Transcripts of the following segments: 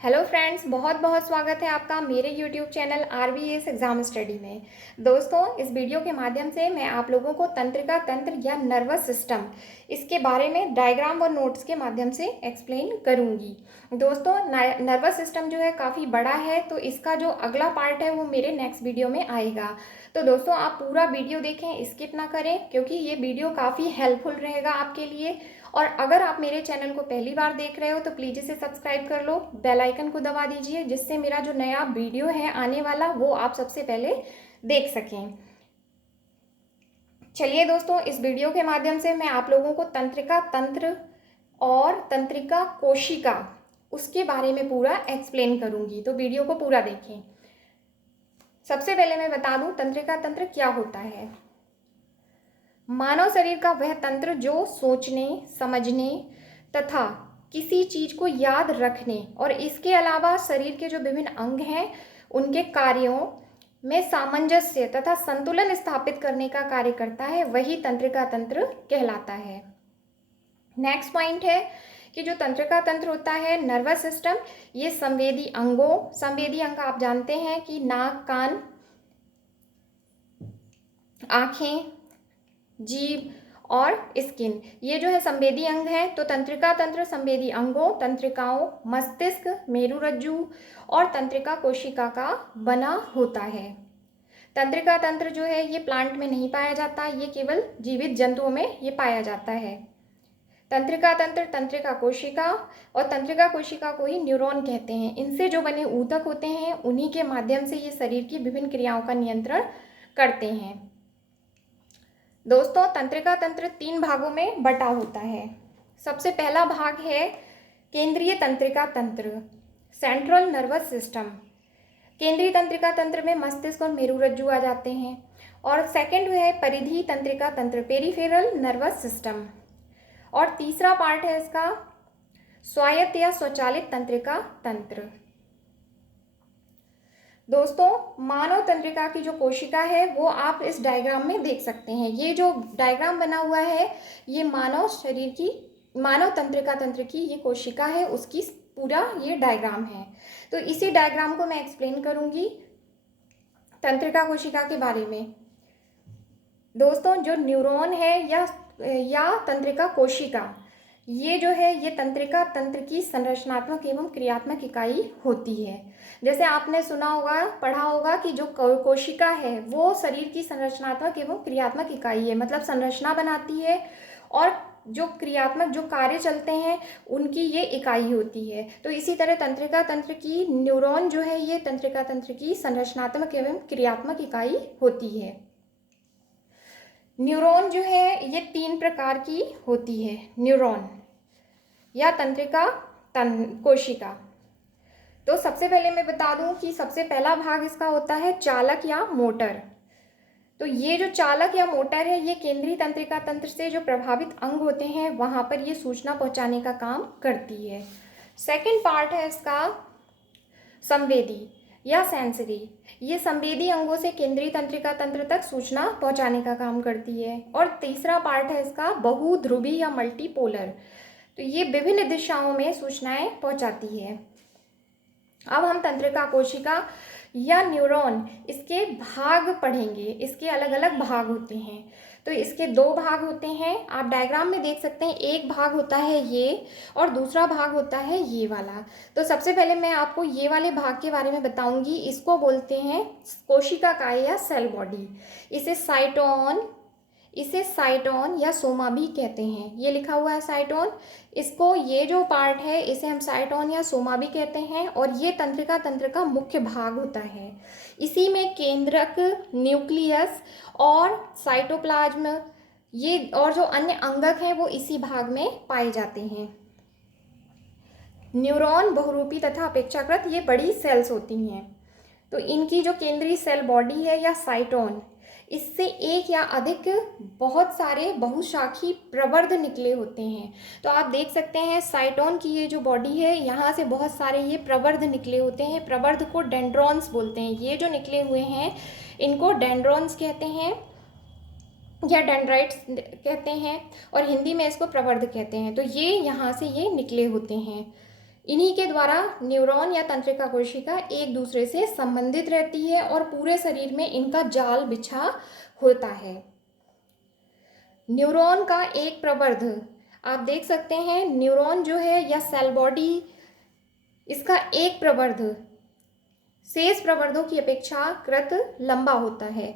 Hello friends, बहुत बहुत स्वागत है आपका मेरे YouTube channel RBS exam study में। दोस्तों, इस वीडियो के माध्यम से मैं आप लोगों को तंत्रिका तंत्र या नर्वस सिस्टम इसके बारे में डायग्राम और नोट्स के माध्यम से एक्सप्लेन करूंगी। दोस्तों, नर्वस सिस्टम जो है काफ़ी बड़ा है, तो इसका जो अगला पार्ट है वो मेरे नेक्स्ट वीडियो में आएगा। तो दोस्तों, आप पूरा वीडियो देखें, स्किप ना करें, क्योंकि ये वीडियो काफ़ी हेल्पफुल रहेगा आपके लिए। और अगर आप मेरे चैनल को पहली बार देख रहे हो तो प्लीज़ इसे सब्सक्राइब कर लो, बेल आइकन को दबा दीजिए, जिससे मेरा जो नया वीडियो है आने वाला वो आप सबसे पहले देख सकें। चलिए दोस्तों, इस वीडियो के माध्यम से मैं आप लोगों को तंत्रिका तंत्र और तंत्रिका कोशिका उसके बारे में पूरा एक्सप्लेन करूंगी, तो वीडियो को पूरा देखें। सबसे पहले मैं बता दूं तंत्रिका तंत्र क्या होता है। मानव शरीर का वह तंत्र जो सोचने, समझने तथा किसी चीज को याद रखने और इसके अलावा शरीर के जो विभिन्न अंग हैं उनके कार्यों में सामंजस्य तथा संतुलन स्थापित करने का कार्य करता है, वही तंत्रिका तंत्र कहलाता है। नेक्स्ट पॉइंट है कि जो तंत्रिका तंत्र होता है, नर्वस सिस्टम, ये संवेदी अंग आप जानते हैं कि नाक, कान, आँखें, जीभ और स्किन, ये जो है संवेदी अंग है। तो तंत्रिका तंत्र संवेदी अंगों, तंत्रिकाओं, मस्तिष्क, मेरुरज्जु और तंत्रिका कोशिका का बना होता है। तंत्रिका तंत्र जो है ये प्लांट में नहीं पाया जाता, ये केवल जीवित जंतुओं में ये पाया जाता है। तंत्रिका तंत्र, तंत्रिका कोशिका और तंत्रिका कोशिका को ही न्यूरॉन कहते हैं। इनसे जो बने ऊतक होते हैं उन्हीं के माध्यम से ये शरीर की विभिन्न क्रियाओं का नियंत्रण करते हैं। दोस्तों, तंत्रिका तंत्र 3 भागों में बटा होता है। सबसे पहला भाग है केंद्रीय तंत्रिका तंत्र, सेंट्रल नर्वस सिस्टम। केंद्रीय तंत्रिका तंत्र में मस्तिष्क और मेरुरज्जु आ जाते हैं। और सेकंड है परिधीय तंत्रिका तंत्र, पेरिफेरल नर्वस सिस्टम। और तीसरा पार्ट है इसका स्वायत्त या स्वचालित तंत्रिका तंत्र। दोस्तों, मानव तंत्रिका की जो कोशिका है वो आप इस डायग्राम में देख सकते हैं। ये जो डायग्राम बना हुआ है ये मानव शरीर की, मानव तंत्रिका तंत्र की ये कोशिका है, उसकी पूरा ये डायग्राम है। तो इसी डायग्राम को मैं एक्सप्लेन करूंगी तंत्रिका कोशिका के बारे में। दोस्तों, जो न्यूरॉन है या तंत्रिका कोशिका, ये जो है ये तंत्रिका तंत्र की संरचनात्मक एवं क्रियात्मक इकाई होती है। जैसे आपने सुना होगा, पढ़ा होगा कि जो कोशिका है वो शरीर की संरचनात्मक एवं क्रियात्मक इकाई है, मतलब संरचना बनाती है और जो क्रियात्मक जो कार्य चलते हैं उनकी ये इकाई होती है। तो इसी तरह तंत्रिका तंत्र की न्यूरॉन जो है ये तंत्रिका तंत्र की संरचनात्मक एवं क्रियात्मक इकाई होती है। न्यूरॉन जो है ये 3 प्रकार की होती है, न्यूरॉन या तंत्रिका कोशिका। तो सबसे पहले मैं बता दूं कि सबसे पहला भाग इसका होता है चालक या मोटर। तो ये जो चालक या मोटर है ये केंद्रीय तंत्रिका तंत्र से जो प्रभावित अंग होते हैं वहां पर ये सूचना पहुंचाने का काम करती है। सेकंड पार्ट है इसका संवेदी या सेंसरी, ये संवेदी अंगों से केंद्रीय तंत्रिका तंत्र तक सूचना पहुंचाने का काम करती है। और तीसरा पार्ट है इसका बहुध्रुवी या मल्टीपोलर, तो ये विभिन्न दिशाओं में सूचनाएं पहुंचाती है। अब हम तंत्रिका कोशिका या न्यूरॉन इसके भाग पढ़ेंगे। इसके अलग अलग भाग होते हैं। तो इसके 2 भाग होते हैं, आप डायग्राम में देख सकते हैं। एक भाग होता है ये और दूसरा भाग होता है ये वाला। तो सबसे पहले मैं आपको ये वाले भाग के बारे में बताऊंगी। इसको बोलते हैं कोशिका काय या सेल बॉडी। इसे साइटोन या सोमा भी कहते हैं। ये लिखा हुआ है साइटोन, इसको, ये जो पार्ट है इसे हम साइटोन या सोमा भी कहते हैं। और ये तंत्रिका तंत्र का मुख्य भाग होता है। इसी में केंद्रक, न्यूक्लियस और साइटोप्लाज्म, ये और जो अन्य अंगक हैं वो इसी भाग में पाए जाते हैं। न्यूरॉन बहुरूपी तथा अपेक्षाकृत ये बड़ी सेल्स होती हैं। तो इनकी जो केंद्रीय सेल बॉडी है या साइटोन, इससे एक या अधिक बहुत सारे बहुशाखी प्रवर्ध निकले होते हैं। तो आप देख सकते हैं साइटोन की ये जो बॉडी है यहाँ से बहुत सारे ये प्रवर्ध निकले होते हैं। प्रवर्ध को डेंड्रॉन्स बोलते हैं। ये जो निकले हुए हैं इनको डेंड्रॉन्स कहते हैं या डेंड्राइट्स कहते हैं, और हिंदी में इसको प्रवर्ध कहते हैं। तो ये यहाँ से ये निकले होते हैं। इन्हीं के द्वारा न्यूरॉन या तंत्रिका कोशिका एक दूसरे से संबंधित रहती है और पूरे शरीर में इनका जाल बिछा होता है। न्यूरॉन का एक प्रवर्ध, आप देख सकते हैं न्यूरॉन जो है या सेल बॉडी, इसका एक प्रवर्ध शेष प्रवर्धों की अपेक्षाकृत लंबा होता है।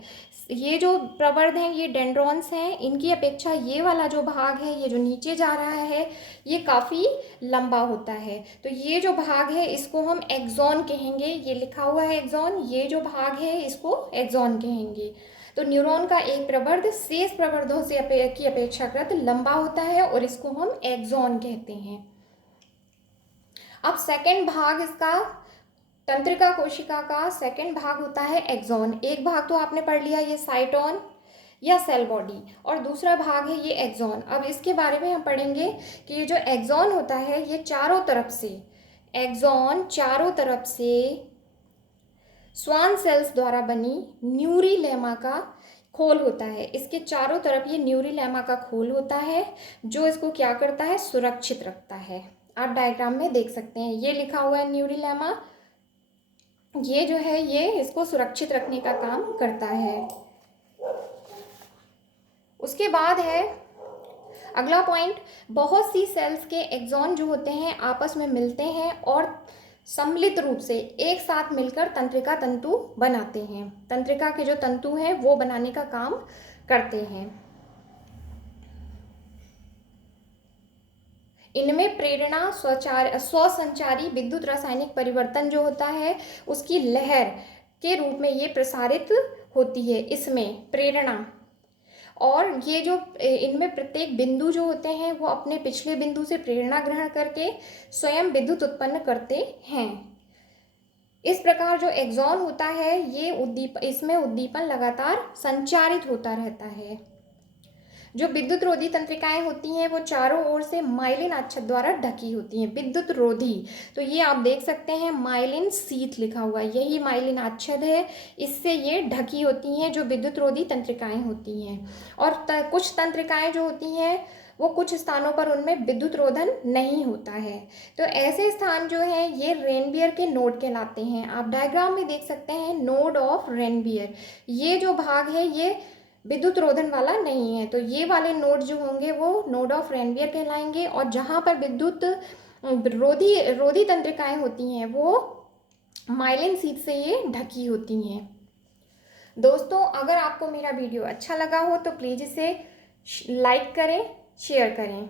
ये जो प्रवर्ध हैं ये डेंड्रॉन्स हैं, इनकी अपेक्षा ये वाला जो भाग है, ये जो नीचे जा रहा है, ये काफ़ी लंबा होता है। तो ये जो भाग है इसको हम एक्सॉन कहेंगे, ये लिखा हुआ है एक्सॉन, ये जो भाग है इसको एक्सॉन कहेंगे। तो न्यूरॉन का एक प्रवर्ध शेष प्रवर्धों से की अपेक्षाकृत लंबा होता है और इसको हम एक्सॉन कहते हैं। अब सेकेंड भाग इसका, तंत्रिका कोशिका का सेकंड भाग होता है एक्सॉन। एक भाग तो आपने पढ़ लिया ये साइटोन या सेल बॉडी, और दूसरा भाग है ये एक्सॉन। अब इसके बारे में हम पढ़ेंगे कि ये जो एक्सॉन होता है ये चारों तरफ से, एक्सॉन चारों तरफ से स्वान सेल्स द्वारा बनी न्यूरीलेमा का खोल होता है। इसके चारों तरफ ये न्यूरीलेमा का खोल होता है जो इसको क्या करता है, सुरक्षित रखता है। आप डायग्राम में देख सकते हैं ये लिखा हुआ है न्यूरीलेमा, ये जो है ये इसको सुरक्षित रखने का काम करता है। उसके बाद है अगला पॉइंट, बहुत सी सेल्स के एक्सॉन जो होते हैं आपस में मिलते हैं और सम्मिलित रूप से एक साथ मिलकर तंत्रिका तंतु बनाते हैं। तंत्रिका के जो तंतु हैं वो बनाने का काम करते हैं। इनमें प्रेरणा स्वसंचारी विद्युत रासायनिक परिवर्तन जो होता है उसकी लहर के रूप में ये प्रसारित होती है। इसमें प्रेरणा, और ये जो इनमें प्रत्येक बिंदु जो होते हैं वो अपने पिछले बिंदु से प्रेरणा ग्रहण करके स्वयं विद्युत उत्पन्न करते हैं। इस प्रकार जो एक्सॉन होता है ये इसमें उद्दीपन लगातार संचारित होता रहता है। जो विद्युत रोधी तंत्रिकाएं होती हैं वो चारों ओर से माइलिन आच्छद द्वारा ढकी होती हैं। विद्युत रोधी, तो ये आप देख सकते हैं माइलिन शीथ लिखा हुआ है, यही माइलिन आच्छद है, इससे ये ढकी होती हैं जो विद्युत रोधी तंत्रिकाएं होती हैं। और कुछ तंत्रिकाएं जो होती हैं वो कुछ स्थानों पर उनमें विद्युत रोधन नहीं होता है। तो ऐसे स्थान जो हैं ये रेनबियर के नोड कहलाते हैं। आप डायग्राम में देख सकते हैं नोड ऑफ रेनबियर, ये जो भाग है ये विद्युत रोधन वाला नहीं है। तो ये वाले नोड जो होंगे वो नोड ऑफ रेनबियर कहलाएंगे, और जहाँ पर विद्युत रोधी तंत्रिकाएं होती हैं वो माइलिन शीथ से ये ढकी होती हैं। दोस्तों अगर आपको मेरा वीडियो अच्छा लगा हो तो प्लीज़ इसे लाइक करें, शेयर करें।